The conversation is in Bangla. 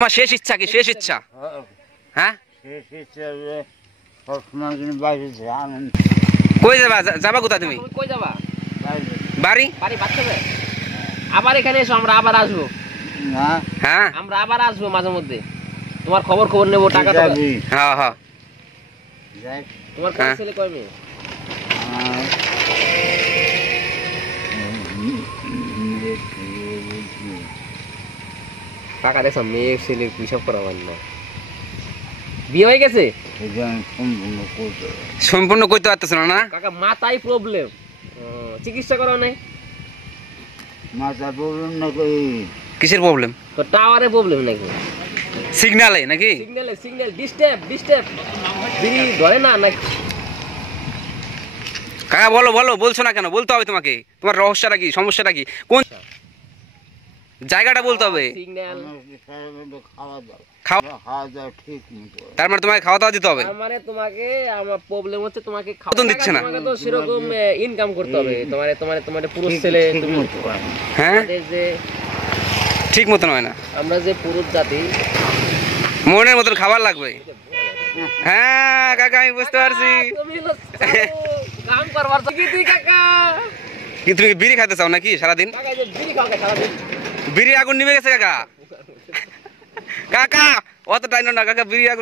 তোমার শেষ ইচ্ছা কি? শেষ ইচ্ছা? হ্যাঁ, শেষ ইচ্ছা সবসময় বাইরে আনন্দ। কই যাবা? যাবা কোথায় তুমি? কই যাবা? বাড়ি। বাড়ি বাচ্চাবে আবার এখানে এসো, আমরা আবার আসবো। না, হ্যাঁ আমরা আবার আসবো মাঝে মধ্যে, তোমার খবর নেবো। টাকা তো যাবি। হ্যাঁ হ্যাঁ। যাই, তোমার কয় ছেলে কয় মেয়ে? আর টাকা দেখো, মেয়ে ছেলে হিসাব করা হয় না। বিয়ে হয়ে গেছে? এটা সম্পূর্ণ করতে হবে। সম্পূর্ণ করতে পারতেছ না? কাকা মাথায় প্রবলেম, চিকিৎসা করা নাই? মাথা প্রবলেম না কই, কিসের প্রবলেম? তো টাওয়ারে প্রবলেম নাকি? সিগন্যালে নাকি? সিগন্যাল ডিস্টার্ব বিড়ি ধরে না নাকি? কাকা বলো বলো, বলছো না কেন? বলতে হবে তোমাকে। তোমার রহস্যটা কি, সমস্যাটা কি, কোন জায়গাটা বলতে হবে। সিগন্যাল খাওয়া দাওয়া খাও, খাওয়া দাওয়া ঠিক মতো। তার মানে তোমাকে খাওয়া দাওয়া দিতে হবে। তার মানে তোমাকে, আমার প্রবলেম হচ্ছে তোমাকে বেতন দিচ্ছে না। তোমাকে তো সেরকম ইনকাম করতে হবে। তোমার পুরুষ ছেলে, ঠিক তুমি মতো হয়। হ্যাঁ, আমাদের যে ঠিক মতন হয় না। আমরা যে পুরুষ জাতি, মনের মতন খাবার লাগবে। হ্যাঁ কাকা, আমি বুঝতে পারছি। তুমি হলো কাম করবার তো কি তুই কাকা? কি তুমি বিড়ি খাইতে চাও নাকি সারাদিন? কাকা যে বিড়ি খাও সারাদিন। বিড়ি আগুন নিভে গেছে কাকা। কাকা অত টাইম না কাকা, বিড়ি আগুন